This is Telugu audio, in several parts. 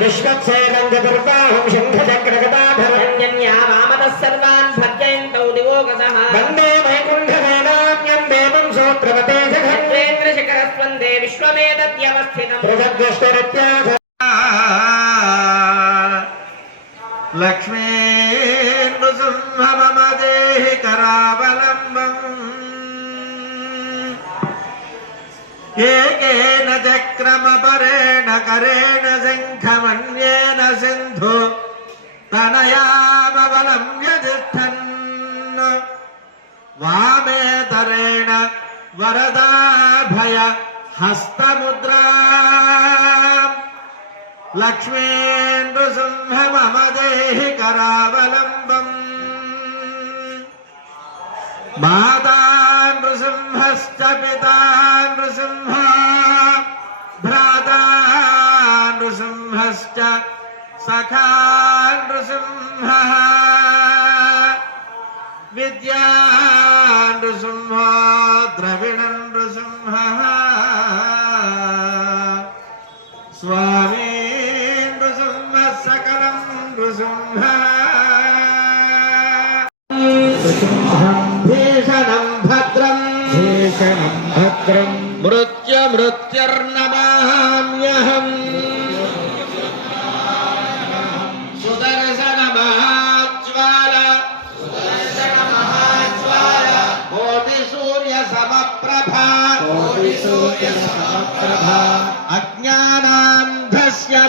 विश्वक्षेत्रं चतुर्बाहुं शङ्खचक्रगदाधरण्यन्या वामनः सर्वान् भर्जयन्तौ दिवोगतः वन्दे वैकुण्ठगानाम्यं देवं सोत्रवते जगत्वेत्रशिखरस्वन्दे विश्वमेतद्यवस्थितम् पृथग्दृष्टरीत्या लक्ष्मी नृसिंहमम देहि करावलम्बम् एके क्रमपरेण करेण सिंहमन्येन सिन्धु तनयामबलं व्यतिष्ठन् वामेतरेण वरदाभय हस्तमुद्रा। लक्ष्मीन्द्रसिंहममदेहि करावलम्बम् माता नृसिंहश्च पिता సఖా నృసింహ విద్యా నృసింహ ద్రవిణ నృసింహ స్వామి నృసింహ సకలం నృసింహ భీషణం భద్రం భీషణం భద్రం మృత్యుమృత్యుర్నమామ్యహం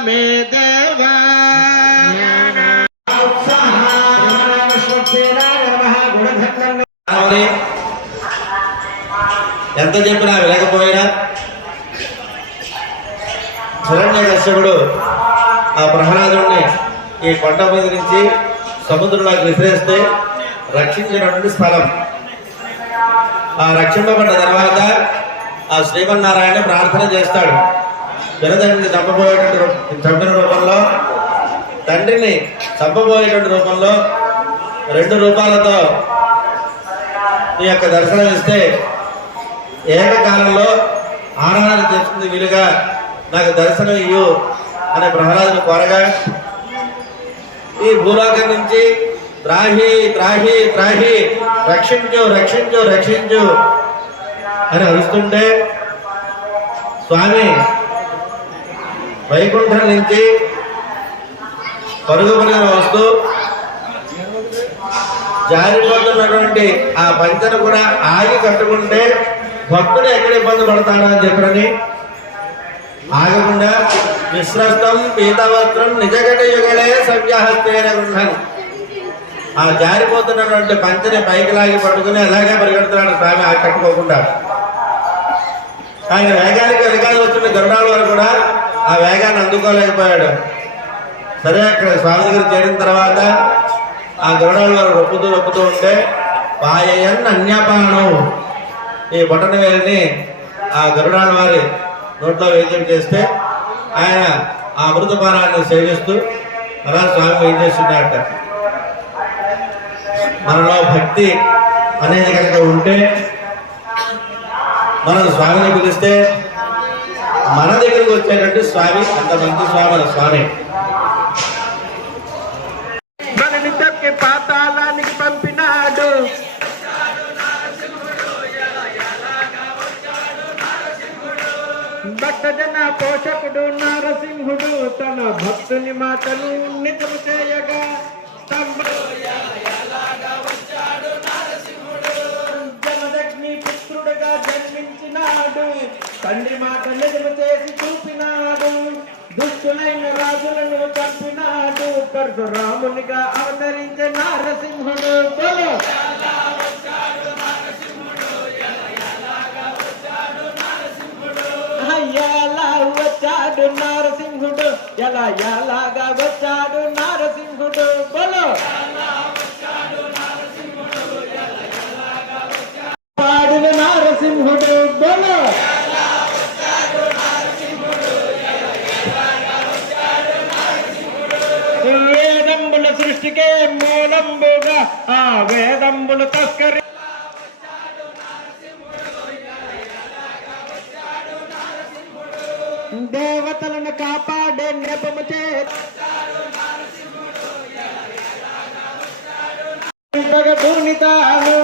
మే దేవ. ఎంత చెప్పినా వినకపోయినా హిరణ్య కశ్యపుడు ఆ ప్రహ్లాదుడిని ఈ కొండ మీద నుంచి సముద్రంలోకి విసిరేస్తే రక్షించినటువంటి స్థలం. ఆ రక్షింపబడ్డ తర్వాత ఆ శ్రీమన్నారాయణ ప్రార్థన చేస్తాడు. పినతండ్రిని చంపబోయేటువంటి చంపిన రూపంలో తండ్రిని చంపబోయేటువంటి రూపంలో రెండు రూపాలతో నీ యొక్క దర్శనం ఇస్తే ఏకకాలంలో ఆరాధన చేసుకునే వీలుగా. నాకు దర్శనం ఇయ్యు అనే ప్రహ్లాదుని కోరగా ఈ భూలోకం నుంచి త్రాహి త్రాహి త్రాహి. రక్షించు రక్షించు రక్షించు. అని అరుస్తుంటే స్వామి వైకుంఠం నుంచి పరుగు పరుగున వస్తూ జారిపోతున్నటువంటి ఆ పంచను కూడా ఆగి కట్టుకుంటే భక్తుడు ఎక్కడ ఇబ్బంది పడతాడా అని చెప్పని ఆగకుండా విశ్రస్తం పీతవస్త్రం నిజగట యుగలే సవ్యహస్తేన గృహం. ఆ జారిపోతున్నటువంటి పంచని పైకి లాగి పట్టుకుని అలాగే పరిగెడుతున్నాడు స్వామి ఆ కట్టుకోకుండా ఆయన వేగానికి వెనకాల వస్తున్న గరుడాల వారు కూడా ఆ వేగాన్ని అందుకోలేకపోయాడు. సరే అక్కడ స్వామి దగ్గర చేరిన తర్వాత ఆ గరుడాల వారు రొప్పుతూ రొప్పుతూ ఉంటే పాయయన్ అన్యపానం ఈ బొటన వేలిని ఆ గరుడాల వారి నోట్లో వేద్యం చేస్తే ఆయన ఆ అమృతపానాన్ని సేవిస్తూ అలా స్వామి ఏం చేస్తున్నాడట మనలో భక్తి అనేది కనుక ఉంటే మనం స్వామిని పిలిస్తే మన దగ్గరికి వచ్చేటట్టు స్వామి అంత మంచి స్వామి మన స్వామి. మనని తప్పి పాతాళానికి పంపినాడు. భక్తజన పోషకుడు నారసింహుడు తన భక్తుని మాటలు నిజము చేయగా తండ్రి మాట నిజము చేసి చూపినాడు. దుష్టులైన రాజులను చంపినాడు. పరశురామునిగా అవతరించే నారసింహుడు. బోలో ఎలా వచ్చాడు నారసింహుడు? ఎలా ఎలాగా వచ్చాడు? సృష్టికే మూలంబుగా ఆ వేదంబులు తస్కరి దేవతలను కాపాడే నెపము చే పగటూని తాను